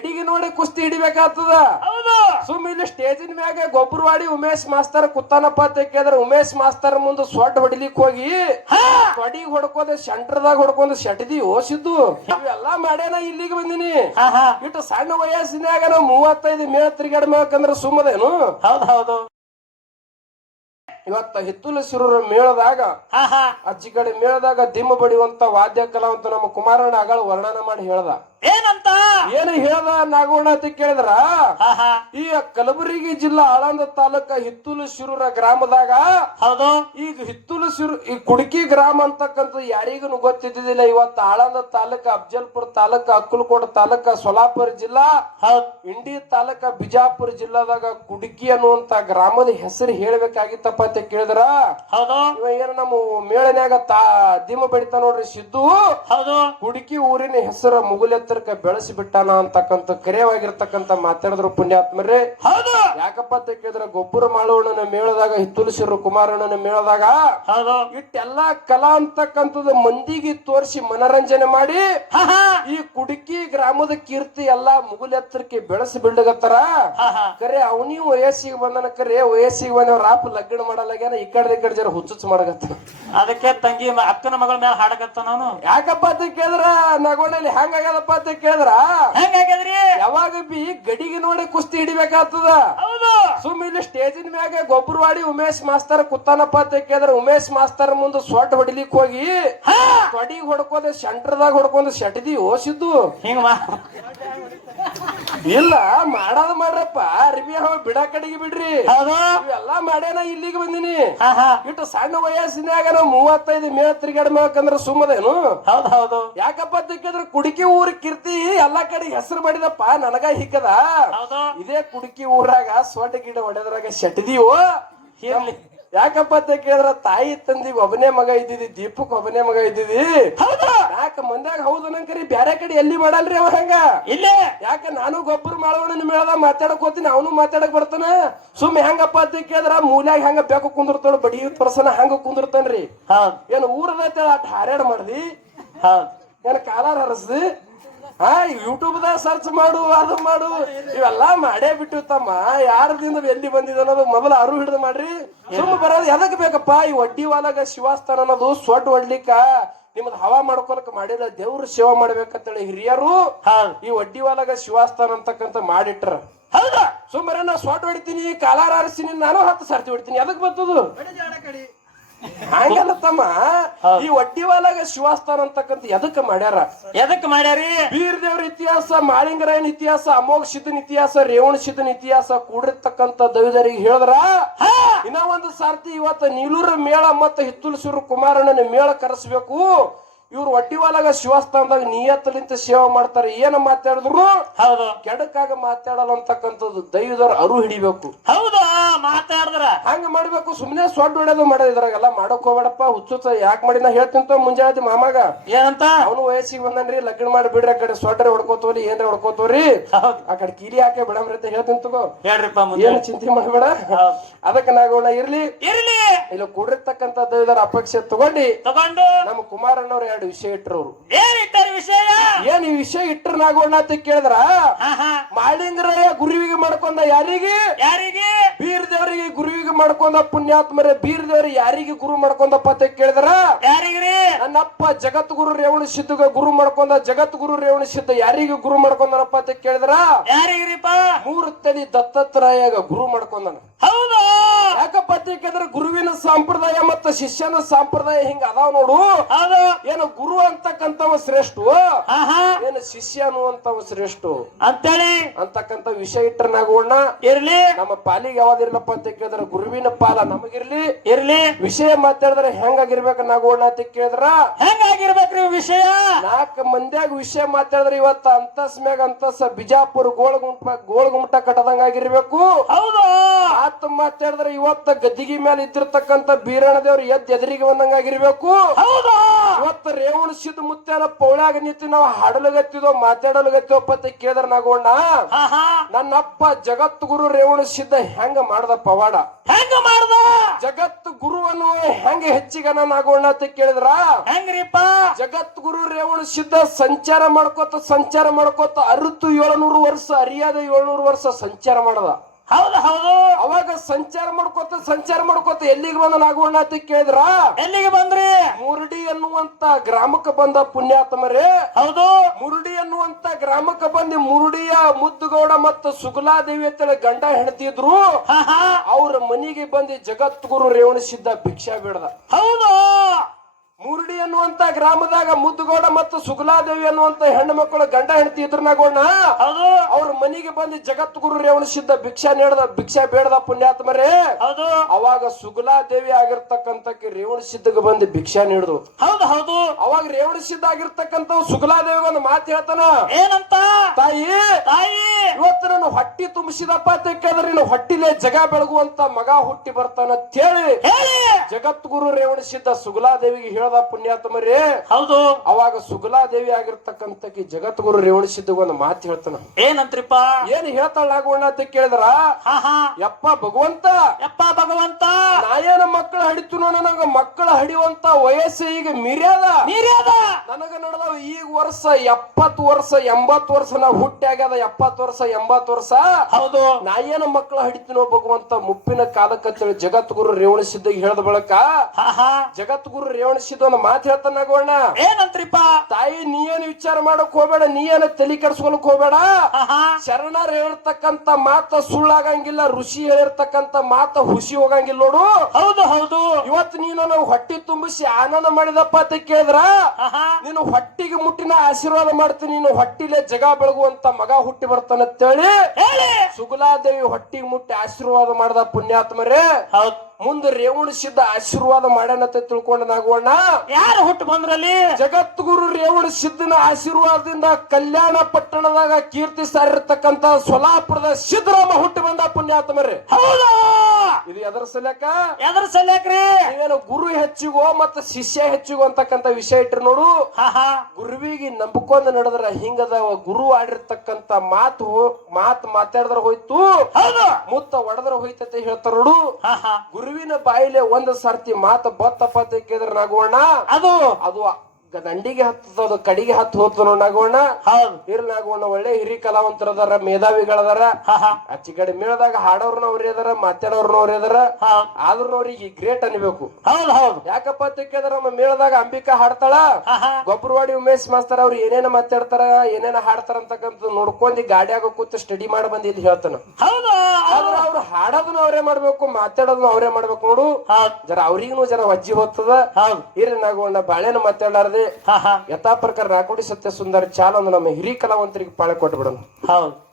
ಗಡಿಗೆ ನೋಡಿ ಕುಸ್ತಿ ಹಿಡಿಬೇಕಾಗ್ತದ? ಹೌದು. ಸುಮ್ ಇಲ್ಲಿ ಸ್ಟೇಜಿನ ಮ್ಯಾಗ ಗೊಬ್ಬರವಾಡಿ ಉಮೇಶ್ ಮಾಸ್ತರ್ ಕುತ್ತಾನಪ್ಪ ಅಂತ ಕೇಳಿದ್ರೆ ಉಮೇಶ್ ಮಾಸ್ತರ್ ಮುಂದೆ ಸೊಡ್ ಹೊಡಿಲಿಕ್ ಹೋಗಿ ಹಾ. ಹೊಡ್ಕೋದೆ ಸೆಂಟರ್ದಾಗ ಹೊಡ್ಕೊಂಡು ಶಟದಿ ಓಸಿದ್ದು. ಇವೆಲ್ಲಾ ಮಾಡ್ಯಾನ ಇಲ್ಲಿಗೆ ಬಂದಿನಿ. ಇಟ್ಟು ಸಣ್ಣ ವಯಸ್ಸಿನಾಗ ನಾವು ಮೂವತ್ತೈದು ಮೇಳ ತಿರುಗಾಡ್ಬೇಕಂದ್ರ ಸುಮ್ಮದೇನು? ಹೌದು ಹೌದು. ಇವತ್ತ ಹಿತ್ತುಲ ಶಿರೂರ ಮೇಳದಾಗ ಅಜ್ಜಿ ಕಡೆ ಮೇಳದಾಗ ದಿಮ್ಮ ಬಡಿಯುವಂತ ವಾದ್ಯ ಕಲಾವಂತ ನಮ್ಮ ಕುಮಾರಣ್ಣ ಆಗಳ ವರ್ಣನ ಮಾಡಿ ಹೇಳ್ದ. ಏನಂತ? ಏನು ಹೇಳ ನಾಗೋಣ ಅಂತ ಕೇಳಿದ್ರ? ಈ ಕಲಬುರಗಿ ಜಿಲ್ಲಾ ಆಳಂದ ತಾಲೂಕ ಹಿತ್ತುಲು ಶಿರೂರ ಗ್ರಾಮದಾಗ ಹೌದು. ಈಗ ಹಿತ್ತುಲು ಶಿರು ಈ ಕುಡಕಿ ಗ್ರಾಮ ಅಂತಕ್ಕಂಥ ಯಾರಿಗೂ ಗೊತ್ತಿದ್ದಿಲ್ಲ ಇವತ್ತು ಆಳಂದ ತಾಲೂಕ ಅಫಜಲ್ಪುರ ತಾಲೂಕ ಅಕ್ಕಲಕೋಟ ತಾಲೂಕ ಸೊಲಾಪುರ ಜಿಲ್ಲಾ ಹೌದು. ಇಂಡಿ ತಾಲೂಕ ಬಿಜಾಪುರ ಜಿಲ್ಲಾದಾಗ ಕುಡಕಿ ಅನ್ನುವಂತ ಗ್ರಾಮದ ಹೆಸರು ಹೇಳ್ಬೇಕಾಗಿತ್ತಪ್ಪ ಅಂತ ಕೇಳಿದ್ರ? ಹೌದು. ಏನ ನಮ್ಮ ಮೇಳನ್ಯಾಗ ತಾ ದಿಮ ಬೆಳಿತಾ ನೋಡ್ರಿ ಸಿದ್ದು? ಹೌದು. ಕುಡಕಿ ಊರಿನ ಹೆಸರ ಮುಗುಲೆತ್ತರಕ ಬೆಳೆಸಿ ಬಿಟ್ಟಾನ ಅಂತಕ್ಕಂಥ ಕರೆಯವಾಗಿರ್ತಕ್ಕಂಥ ಮಾತಾಡಿದ್ರು ಪುಣ್ಯಾತ್ಮರೇ. ಹೌದು. ಯಾಕಪ್ಪ ಅಂತ ಕೇಳಿದ್ರೆ ಗೊಬ್ಬರ ಮಾಳವಣ್ಣನ ಮೇಳದಾಗ ಹಿತ್ತುಲಿಸಿರು ಕುಮಾರಣ್ಣನ ಮೇಳದಾಗ ಹೌದು. ಇಟ್ಟೆಲ್ಲಾ ಕಲಾ ಅಂತಕ್ಕಂಥದ್ದು ಮಂದಿಗೆ ತೋರಿಸಿ ಮನರಂಜನೆ ಮಾಡಿ ಈ ಕುಡುಕಿ ಗ್ರಾಮದ ಕೀರ್ತಿ ಎಲ್ಲಾ ಮುಗುಲೆತ್ತರಕ್ಕೆ ಬೆಳೆಸಿ ಬಿಡ್ಲಗತ್ತಾರ ಕರೆ ಅವನಿ ವಯಸ್ಸಿಗೆ ಬಂದನ ಕರೆ ವಯಸ್ಸಿಗೆ ಬಂದವ ರಾಪ್ ಲಗ್ನ ಮಾಡಲಾಗ್ಯಾನ ಈ ಕಡೆ ಈ ಕಡೆ ಜರ ಹುಚ್ಚುಚ್ಚು ಮಾಡಗತ್ತ ಅದಕ್ಕೆ ತಂಗಿ ಅಕ್ಕನ ಮಗಳ ಮೇಲೆ ಹಾಡಗತ್ತ ನಾನು ಯಾಕಪ್ಪ ಅಂತ ಕೇಳಿದ್ರ ನಗೋಣಲ್ಲಿ ಹೆಂಗಾಗ್ಯದಪ್ಪ ಅಂತ ಕೇಳಿದ್ರ? ಹೆಂಗಾಗ್ಯದ್ರಿ? ಬಿ ಗಡಿಗೆ ನೋಡಿ ಕುಸ್ತಿ ಹಿಡಿಬೇಕಾಗ್ತದ? ಸುಮ್ ಇಲ್ಲಿ ಸ್ಟೇಜಿನ ಮ್ಯಾಗ ಗೊಬ್ಬರವಾಡಿ ಉಮೇಶ್ ಮಾಸ್ತರ್ ಕುತ್ತಾನಪ್ಪ ಅಂತ ಕೇಳಿದ್ರ ಉಮೇಶ್ ಮಾಸ್ತರ್ ಮುಂದೆ ಸೊಟ್ ಹೊಡಿಲಿಕ್ ಹೋಗಿ ಹಾ. ಹೊಡ್ಕೊಂಡ್ ಹೊಡ್ಕೋದ ಸೆಂಟರ್ದಾಗ ಹೊಡ್ಕೊಂಡ್ ಸೆಟ್ದಿ ಓಸಿದ್ದು. ಹಿಂಗ ಇಲ್ಲ ಮಾಡದ ಮಾಡ್ರಪ್ಪ. ಅರ್ಬಿ ಹವ ಬಿಡ ಕಡೆಗೆ ಬಿಡ್ರಿ. ಇವೆಲ್ಲಾ ಮಾಡ್ಯಾನ ಇಲ್ಲಿಗೆ ಬಂದಿನಿ. ಇಟ್ಟು ಸಣ್ಣ ವಯಸ್ಸಿನಾಗ ನಾವು ಮೂವತ್ತೈದು ಮೇಳ ತಿರುಗಾಡ್ಬೇಕಂದ್ರ ಸುಮ್ಮದೇನು? ಹೌದು ಹೌದು. ಯಾಕಪ್ಪ ಅಂತ ಕೇಳಿದ್ರೆ ಕುಡುಕಿ ಊರ್ ಕಿರ್ತಿ ಎಲ್ಲಾ ಕಡೆ ಹೆಸರು ಮಾಡಿದಪ್ಪ ನನಗ ಹಿಕ್ಕದ. ಇದೇ ಕುಡುಕಿ ಊರಾಗ ಸೊಡ್ಡ ಗಿಡ ಹೊಡೆದ್ರಾಗ ಶೆಟ್ದಿವೋ ಇರ್ಲಿ. ಯಾಕಪ್ಪ ಅಂತ ಕೇಳಿದ್ರ ತಾಯಿ ತಂದಿ ಒಬ್ಬನೇ ಮಗ ಇದ್ದಿದಿ ದೀಪಕ್ ಒಬ್ಬನೇ ಮಗ ಇದ್ದಿದಿ ಹೌದಾ. ಯಾಕ ಮಂದ್ಯಾಗ ಹೌದು ನಂಕರಿ ಬ್ಯಾರೆ ಕಡೆ ಎಲ್ಲಿ ಮಾಡಲ್ರಿ ಅವ ಹಂಗ? ಇಲ್ಲೇ. ಯಾಕ ನಾನು ಗೊಬ್ಬರ ಮಾಡೋಣ ಮೇಳದ ಮಾತಾಡಕ್ ಹೋಗ್ತೀನಿ ಅವನು ಮಾತಾಡಕ್ ಬರ್ತಾನ? ಸುಮ್ ಹೆಂಗಪ್ಪ ಅಂತ ಕೇಳಿದ್ರ ಮೂಲ್ಯಾಗ ಹೆಂಗ ಬೇಕು ಕುಂದಿರ್ತಾಳ ಬಡಿ ಪರ್ಸನ ಹಂಗ ಕುಂದಿರ್ತಾನ್ರಿ. ಏನ್ ಊರದ ಅಟ್ ಹಾರ್ಯಾಡ್ ಮಾಡ್ದಿ? ಏನ್ ಕಾಲಾರ ಹರಸ್ದಿ? ಹಾ ಯೂಟ್ಯೂಬ್ ದಾಗ ಸರ್ಚ್ ಮಾಡು ಅದು ಮಾಡು. ಇವೆಲ್ಲಾ ಮಾಡೇ ಬಿಟ್ಟು ತಮ್ಮ ಯಾರದಿಂದ ಎಲ್ಲಿ ಬಂದಿದೆ ಅನ್ನೋದು ಮೊದಲು ಅರು ಹಿಡಿದು ಮಾಡ್ರಿ. ಸುಮ್ಮ ಬರೋದು ಎದಕ್ ಬೇಕಪ್ಪ? ಈ ಒಡ್ಡಿ ಒಳಗ ಶಿವಾಸ್ಥಾನ ಅನ್ನೋದು ಸ್ವಟ್ ಒಡ್ಲಿಕ್ಕ ನಿಮ್ದು ಹವಾ ಮಾಡ್ಕೊಳಕ್ ಮಾಡಿಲ್ಲ ದೇವ್ರ ಸೇವಾ ಮಾಡ್ಬೇಕಂತೇಳಿ ಹಿರಿಯರು. ಈ ಒಡ್ಡಿ ಒಳಗ ಶಿವಾಸ್ಥಾನ ಅಂತಕ್ಕಂತ ಮಾಡಿಟ್ರ. ಹೌದಾ? ಸುಮ್ಮನೆ ನಾ ಸೊಟ್ ಹೊಡಿತೀನಿ ಕಾಲಾರ ನಾನು ಹತ್ತು ಸರ್ತಿ ಹೊಡಿತೀನಿ. ಎದಕ್ ಬರ್ತದು ಹಂಗಲ್ಲ ತಮ್ಮ. ಈ ಒಡ್ಡಿವಾಲಾಗ ಶಿವಾಸ್ಥಾನ ಅಂತಕ್ಕಂತ ಎದಕ್ ಮಾಡ್ಯಾರ? ಎದಕ್ ಮಾಡ್ಯಾರಿ? ಬೀರ್ ದೇವ್ರ ಇತಿಹಾಸ ಮಾಳಿಂಗರಾಯನ ಇತಿಹಾಸ ಅಮೋಘ ಸಿದ್ಧನ ಇತಿಹಾಸ ರೇವಣ ಸಿದ್ಧನ ಇತಿಹಾಸ ಕೂಡಿರ್ತಕ್ಕಂತ ದವಿದರಿಗೆ ಹೇಳಿದ್ರ? ಇನ್ನ ಒಂದು ಸಾರ್ತಿ ಇವತ್ತ ನೀಲೂರ ಮೇಳ ಮತ್ತ ಹಿತ್ತುಲಸೂರು ಕುಮಾರಣ್ಣನ ಮೇಳ ಕರೆಸ್ಬೇಕು. ಇವ್ರು ಒಡ್ಡಿವಾಲಾಗ ಶಿವಸ್ಥಾನದಾಗ ನಿಯತ್ತಲಿಂತ ಸೇವೆ ಮಾಡ್ತಾರೆ. ಏನ ಮಾತಾಡಿದ್ರು? ಹೌದು. ಕೆಡಕಾಗ ಮಾತಾಡಲ್ಲ ಅಂತಕ್ಕಂಥದ್ದು ದೈವದವ್ರು ಅರು ಹಿಡಿಬೇಕು. ಹೌದು? ಮಾತಾಡಿದ್ರ? ಹಂಗ ಮಾಡ್ಬೇಕು. ಸುಮ್ನೆ ಸೊಡ್ಡ ಹೊಡೆದು ಮಾಡೋದು ಇದ್ರಾಗೆಲ್ಲ ಮಾಡಕ್ ಹೋಗ್ಬೇಡಪ್ಪ. ಹುಚ್ಚುತ್ತ ಯಾಕೆ ಮಾಡಿ ನಾ ಹೇಳ್ತಿಂತ ಮುಂಜಾನೆ ಮಾಮಾಗ. ಏನಂತ? ಅವನು ವಯಸ್ಸಿಗೆ ಬಂದನ್ರಿ ಲಗ್ನ ಮಾಡಿ ಬಿಡ್ರಿ ಆ ಕಡೆ ಸ್ವೆಟರ್ ಹೊಡ್ಕೋತವ್ರಿ ಏನ್ರ ಹೊಡ್ಕೋತವ್ರಿ? ಆ ಕಡೆ ಕೀಲಿ ಹಾಕಿ ಬಿಡಮ್ರಿ ಅಂತ ಹೇಳ್ತೀನಿ ತಗೋ. ಹೇಳ್ರಿಪ್ಪ ಏನು ಚಿಂತೆ ಮಾಡಬೇಡ. ಅದಕ್ಕ ನಾಗೋಣ ಇರ್ಲಿ. ಇರ್ಲಿ. ಇಲ್ಲಿ ಕೂಡಿರ್ತಕ್ಕಂತ ದೈವದರ ಅಪೇಕ್ಷೆ ತಗೊಂಡು. ತಗೊಂಡು. ನಮ್ಮ ಕುಮಾರಣ್ಣವ್ರು ಎರಡು ವಿಷಯ ಇಟ್ಟರು ಏನ್ ಇಟ್ಟಾರ ವಿಷಯ? ಏನ್ ಈ ವಿಷಯ ಇಟ್ರ ನಾಗೋಣ ಅಂತ ಕೇಳಿದ್ರ? ಹಾ ಹಾ ಮಾಳಿಂಗರಾಯ ಗುರುವಿಗೆ ಮಾಡ್ಕೊಂಡ ಯಾರಿಗೆ? ಯಾರಿಗೆ? ಬೀರ್ ದೇವರಿಗೆ ಗುರುವಿಗೆ ಮಾಡ್ಕೊಂಡ ಪುಣ್ಯಾತ್ಮರೇ ಬೀರದೇವ್ರ ಯಾರಿಗೆ ಗುರು ಮಾಡ್ಕೊಂಡಪ್ಪ ಅಂತ ಕೇಳಿದ್ರ? ಯಾರಿಗ್ರಿ? ನನ್ನಪ್ಪ ಜಗದ್ಗುರು ರೇವಣ ಸಿದ್ಧಗ ಗುರು ಮಾಡ್ಕೊಂಡ ಜಗದ್ಗುರು ರೇವಣ ಸಿದ್ಧ ಯಾರಿಗೆ ಗುರು ಮಾಡ್ಕೊಂಡನಪ್ಪ ಅಂತ ಕೇಳಿದ್ರ? ಯಾರಿಗ್ರಿಪ್ಪ? ಮೂರು ತಲಿ ದತ್ತತ್ರಾಯಾಗ ಗುರು ಮಾಡ್ಕೊಂಡನ. ಹೌದು! ಯಾಕಪ್ಪ ಕೇಳಿದ್ರೆ ಗುರುವಿನ ಸಂಪ್ರದಾಯ ಮತ್ತ ಶಿಷ್ಯನ ಸಂಪ್ರದಾಯ ಹಿಂಗ ಅದಾವ ನೋಡು. ಏನು ಗುರು ಅಂತಕ್ಕಂಥವ ಶ್ರೇಷ್ಠ? ಏನ ಶಿಷ್ಯ ಅನ್ನುವಂಥವ ಶ್ರೇಷ್ಠ? ಅಂತೇಳಿ? ಅಂತಕ್ಕಂಥ ವಿಷಯ ಇಟ್ಟರೆ ನಾಗೋಣ ಇರ್ಲಿ! ನಮ್ಮ ಪಾಲಿಗೆ ಯಾವ್ದಿರ್ಲಪ್ಪ ಅಂತ ಕೇಳಿದ್ರೆ ಗುರುವಿನ ಪಾದ ನಮಗಿರ್ಲಿ. ಇರ್ಲಿ. ವಿಷಯ ಮಾತಾಡಿದ್ರೆ ಹೆಂಗಾಗಿರ್ಬೇಕು ನಾಗೋಣ ಅಂತ ಕೇಳಿದ್ರ? ಹೆಂಗಾಗಿರ್ಬೇಕ್ರಿ ವಿಷಯ? ನಾಲ್ಕು ಮಂದಿಯಾಗ ವಿಷಯ ಮಾತಾಡಿದ್ರೆ ಇವತ್ತ ಅಂತಸ್ ಮ್ಯಾಗ ಅಂತಸ್ ಬಿಜಾಪುರ ಗೋಳಗುಂಟ ಗೋಳಗುಂಟ ಕಟ್ಟದಂಗ ಆಗಿರ್ಬೇಕು. ಹೌದು. ಆತ ಮಾತಾಡಿದ್ರೆ ಇವತ್ತ ಗದ್ದಿಗೆ ಮೇಲೆ ಇದ್ದಿರ್ತಕ್ಕಂತ ಬೀರಣ ದೇವ್ರು ಎದ್ ಎದುರಿಗೆ ಬಂದಂಗಾಗಿರ್ಬೇಕು ಹೌದು. ಇವತ್ತ ರೇವಣ ಸಿದ್ಧ ಮುತ್ಯಾನ ಪೌಳಾಗ ನಿಂತು ನಾವು ಹಾಡಲಗತ್ತಿದೋ ಮಾತಾಡಲಗತ್ತಿವೋ ಪತ್ತೆ ಕೇಳಿದ್ರ ನಾಗೋಣ ನನ್ನಪ್ಪ ಜಗತ್ ಗುರು ರೇವಣ ಸಿದ್ಧ ಹೆಂಗ ಮಾಡ್ದ ಪವಾಡ? ಹೆಂಗ ಮಾಡ್ದ? ಜಗತ್ ಗುರುವನ್ನು ಹೆಂಗ ಹೆಚ್ಚಿಗನ ನಾಗೋಣ ಅಂತ ಕೇಳಿದ್ರ? ಹೆಂಗ್ರಿಪ್ಪ? ಜಗತ್ ಗುರು ರೇವಣ ಸಿದ್ಧ ಸಂಚಾರ ಮಾಡ್ಕೋತ ಸಂಚಾರ ಮಾಡ್ಕೋತ ಅರುತು ಏಳ್ನೂರು ವರ್ಷ ಅರಿಯಾದ ಏಳ್ನೂರು ವರ್ಷ ಸಂಚಾರ ಮಾಡದ. ಹೌದು ಹೌದು. ಅವಾಗ ಸಂಚಾರ ಮಾಡ್ಕೋತ ಸಂಚಾರ ಮಾಡ್ಕೋತ ಎಲ್ಲಿಗೆ ಬಂದ ನಾಗೋಣ ಅಂತ ಕೇಳಿದ್ರ? ಎಲ್ಲಿಗೆ ಬಂದ್ರಿ? ಮುರುಡಿ ಅನ್ನುವಂತ ಗ್ರಾಮಕ್ಕೆ ಬಂದ ಪುಣ್ಯಾತ್ಮರೇ. ಹೌದು. ಮುರುಡಿ ಅನ್ನುವಂತ ಗ್ರಾಮಕ್ಕೆ ಬಂದಿ ಮುರುಡಿಯ ಮುದ್ದುಗೌಡ ಮತ್ತು ಸುಗಲಾದೇವಿ ಅಂತೇಳಿ ಗಂಡ ಹೆಣ್ತಿದ್ರು ಅವ್ರ ಮನೆಗೆ ಬಂದು ಜಗತ್ಗುರು ರೇವಣಿಸಿದ್ದ ಭಿಕ್ಷಾ ಬಿಡದ. ಹೌದು. ಮುರುಡಿ ಅನ್ನುವಂತ ಗ್ರಾಮದಾಗ ಮುದ್ದುಗೌಡ ಮತ್ತು ಸುಗಲಾದೇವಿ ಅನ್ನುವಂತ ಹೆಣ್ಣು ಮಕ್ಕಳು ಗಂಡ ಹೆಂಡತಿ ಇದ್ರನಾಗೋಣ ಹೌದು. ಅವ್ರ ಮನೆಗೆ ಬಂದು ಜಗದ್ಗುರು ರೇವಣಿಸಿದ್ದ ಭಿಕ್ಷಾ ನೀಡದ ಭಿಕ್ಷಾ ಬೇಡದ ಪುಣ್ಯಾತ್ಮರೇ. ಹೌದು. ಅವಾಗ ಸುಗಲಾದೇವಿ ರೇವಣ ರೇವಣಿಸಿದ್ದಕ್ಕೆ ಬಂದು ಭಿಕ್ಷಾ ನೀಡದು. ಹೌದು ಹೌದು. ಅವಾಗ ರೇವಣಿಸಿದ್ದ ಆಗಿರ್ತಕ್ಕಂಥ ಸುಗಲಾದೇವಿ ಒಂದು ಮಾತು ಹೇಳ್ತಾನ. ಏನಂತ? ತಾಯಿ. ತಾಯಿ. ಹೊಟ್ಟಿ ತುಂಬಿಸಿದಪ್ಪ ಅಂತ ಹೊಟ್ಟಿನೇ ಜಗಾ ಹೊಟ್ಟಿಲೆ ಜಗ ಬೆಳಗುವಂತ ಮಗ ಹುಟ್ಟಿ ಬರ್ತಾನ ಅಂತ ಹೇಳಿ ಜಗದ್ಗುರು ರೇವಣಿಸಿದ್ದ ಸುಗಲಾದೇವಿಗೆ ಹೇಳ್ದ ಪುಣ್ಯಾತ್ಮರಿ ಹೌದು. ಅವಾಗ ಸುಗಲಾದೇವಿ ಆಗಿರ್ತಕ್ಕಂತ ಜಗದ್ಗುರು ರೇವಣಿಸಿದ್ದ ಒಂದು ಮಾತು ಹೇಳ್ತಾನ. ಏನಂತ್ರಿಪ್ಪ? ಏನ್ ಹೇಳ್ತಾಳ ಆಗೋಣ ಅಂತ ಕೇಳಿದ್ರ? ಯಪ್ಪ ಭಗವಂತ. ಯಪ್ಪ ಭಗವಂತ. ಏನ ಮಕ್ಕಳು ಹಡಿತು ನನಗ ಮಕ್ಕಳ ಹಡಿಯುವಂತ ವಯಸ್ಸು ಈಗ ಮಿರ್ಯಾದ. ಮೀರ್ಯಾದ. ನನಗ ನಡೆದವ ಈಗ ವರ್ಷ ಎಪ್ಪತ್ತು ವರ್ಷ ಎಂಬತ್ತು ವರ್ಷ ನಾವು ಹುಟ್ಟಿ ಆಗ್ಯದ ಎಪ್ಪತ್ತು ವರ್ಷ ಎಂಬತ್ತು ವರ್ಷ ಹೌದು. ನಾ ಏನ ಮಕ್ಕಳು ಹಿಡಿತೀನೋ ಭಗವಂತ ಮುಪ್ಪಿನ ಕಾಲಕ್ಕಂತೇಳಿ ಜಗತ್ಗುರು ರೇವಣಿಸಿದ್ದ ಹೇಳದ ಬಳಕ ಜಗತ್ಗುರು ರೇವಣಿಸಿದ್ದು ಅನ್ನ ಮಾತು ಒಂದು ಮಾತು ಹೇಳ್ತಾನಾಗೋಣ ಏನಂತ್ರಿಪ್ಪ? ತಾಯಿ ನೀ ಏನ್ ವಿಚಾರ ಮಾಡಕ್ ಹೋಗ್ಬೇಡ ನೀ ಏನ ತಲೆ ಕೆಡ್ಸ್ಕೊಳಕ್ ಹೋಗ್ಬೇಡ. ಶರಣರು ಹೇಳಿರ್ತಕ್ಕಂತ ಮಾತ ಸುಳ್ಳಾಗಂಗಿಲ್ಲ ಋಷಿ ಹೇಳಿರ್ತಕ್ಕಂತ ಮಾತ ಹುಸಿ ಹೋಗಂಗಿಲ್ಲ ನೋಡು. ಹೌದು ಹೌದು. ಇವತ್ತು ನೀನು ನಾವು ಹೊಟ್ಟಿ ತುಂಬಿಸಿ ಆನಂದ ಮಾಡಿದಪ್ಪ ಅಂತ ಕೇಳಿದ್ರ? ನೀನು ಹೊಟ್ಟಿಗೆ ಮುಟ್ಟಿನ ಆಶೀರ್ವಾದ ಮಾಡ್ತೀನಿ ನೀನು ಹೊಟ್ಟಿಲೆ ಜಗ ಬೆಳಗುವಂತ ಮಗ ಹುಟ್ಟಿ ಬರ್ತಾನಂತೇಳಿ ಹೇಳಿ ಸುಗುಲಾದೇವಿ ಹೊಟ್ಟಿಗೆ ಮುಟ್ಟಿ ಆಶೀರ್ವಾದ ಮಾಡದ ಪುಣ್ಯಾತ್ಮರೇ. ಮುಂದ ರೇವಣ ಸಿದ್ಧ ಆಶೀರ್ವಾದ ಮಾಡ್ಯಾನಂತ ತಿಳ್ಕೊಂಡ ನಾಗೋಣ ಯಾರು ಹುಟ್ಟು ಬಂದ್ರಲ್ಲಿ? ಜಗತ್ಗುರು ರೇವಣ ಸಿದ್ಧನ ಆಶೀರ್ವಾದದಿಂದ ಕಲ್ಯಾಣ ಪಟ್ಟಣದಾಗ ಕೀರ್ತಿ ಸಾರಿರ್ತಕ್ಕಂತ ಸೊಲಾಪುರದ ಸಿದ್ದರಾಮ ಹುಟ್ಟು ಬಂದ ಪುಣ್ಯಾತ್ಮರೇ. ಹೌದು? ಇದು ಎದರ ಸಲ್ಯಾಕ? ಎದ್ರ ಸಲ್ಯಾಕ್ರಿ? ನೀವೇನು ಗುರು ಹೆಚ್ಚಿಗೋ ಮತ್ತ ಶಿಷ್ಯ ಹೆಚ್ಚಿಗೋ ಅಂತಕ್ಕಂತ ವಿಷಯ ಇಟ್ರಿ ನೋಡು. ಹಾ ಹಾ. ಗುರುವಿಗೆ ನಂಬ್ಕೊಂಡ್ ನಡೆದ್ರ ಹಿಂಗದ ಗುರು ಆಡಿರ್ತಕ್ಕಂತ ಮಾತು ಮಾತು ಮಾತಾಡಿದ್ರ ಹೋಯ್ತು. ಹೌದು. ಮುತ್ತ ಒಡದ್ರ ಹೋಯ್ತತೆ ಹೇಳ್ತಾರ ನೋಡು. ಹಾ ಹಾ. ಗುರುವಿನ ಬಾಯಿಲೆ ಒಂದ್ ಸರ್ತಿ ಮಾತು ಬತ್ತಪ್ಪ ಅಂತ ಕೇಳಿದ್ರ ನಾಗೋಣ ಅದು. ಅದು ದಂಡಿಗೆ ಹತ್ತದ ಕಡಿಗೆ ಹತ್ತು ಹೋತ ನಾಗೋಣ ಇರ್ಲಿ ನಾಗೋಣ ಒಳ್ಳೆ ಹಿರಿ ಕಲಾವಂತರದಾರ ಮೇಧಾವಿಗಳದಾರ. ಅಚ್ಚಿ ಕಡೆ ಮೇಳದಾಗ ಹಾಡೋರ್ನ ಅವ್ರ ಅದಾರ ಮಾತಾಡೋರ್ನ ಅವ್ರಿ ಅದಾರ ಆದ್ರೂ ಅವ್ರಿಗೆ ಗ್ರೇಟ್ ಅನ್ಬೇಕು. ಹೌದು ಹೌದು. ಯಾಕಪ್ಪ ತಿಕ್ಕಿದ್ರ ನಮ್ಮ ಮೇಳದಾಗ ಅಂಬಿಕಾ ಹಾಡ್ತಾಳ? ಗೊಬ್ಬರವಾಡಿ ಉಮೇಶ್ ಮಾಸ್ತರ್ ಅವ್ರು ಏನೇನ ಮಾತಾಡ್ತಾರ ಏನೇನ ಹಾಡ್ತಾರ ಅಂತಕ್ಕಂಥ ನೋಡ್ಕೊಂಡಿ ಗಾಡಿಯಾಗ ಕೂತು ಸ್ಟಡಿ ಮಾಡಿ ಬಂದಿದ್ ಹೇಳ್ತಾನ. ಆದ್ರ ಅವ್ರು ಹಾಡೋದನ್ನ ಅವ್ರೇ ಮಾಡ್ಬೇಕು ಮಾತಾಡೋದನ್ನ ಅವ್ರೇ ಮಾಡ್ಬೇಕು ನೋಡು. ಜರ ಅವ್ರಿಗೂ ಜರ ವಜ್ಜಿ ಹೋಗ್ತದ. ಇರ್ಲಿ ನಾಗೋಣ ಬಾಳೆನ ಮಾತಾಡಾರ್ದೆ ಹಾ ಹಾ. ಯಥಾ ಪ್ರಕಾರ ರಾಕೋಟಿ ಸತ್ಯ ಸುಂದರ ಚಾಲ ಒಂದು ನಮ್ಮ ಹಿರಿ ಕಲಾವಂತರಿಗೆ ಪಾಳೆ ಕೊಟ್ಬಿಡೋಣ. ಹೌದು.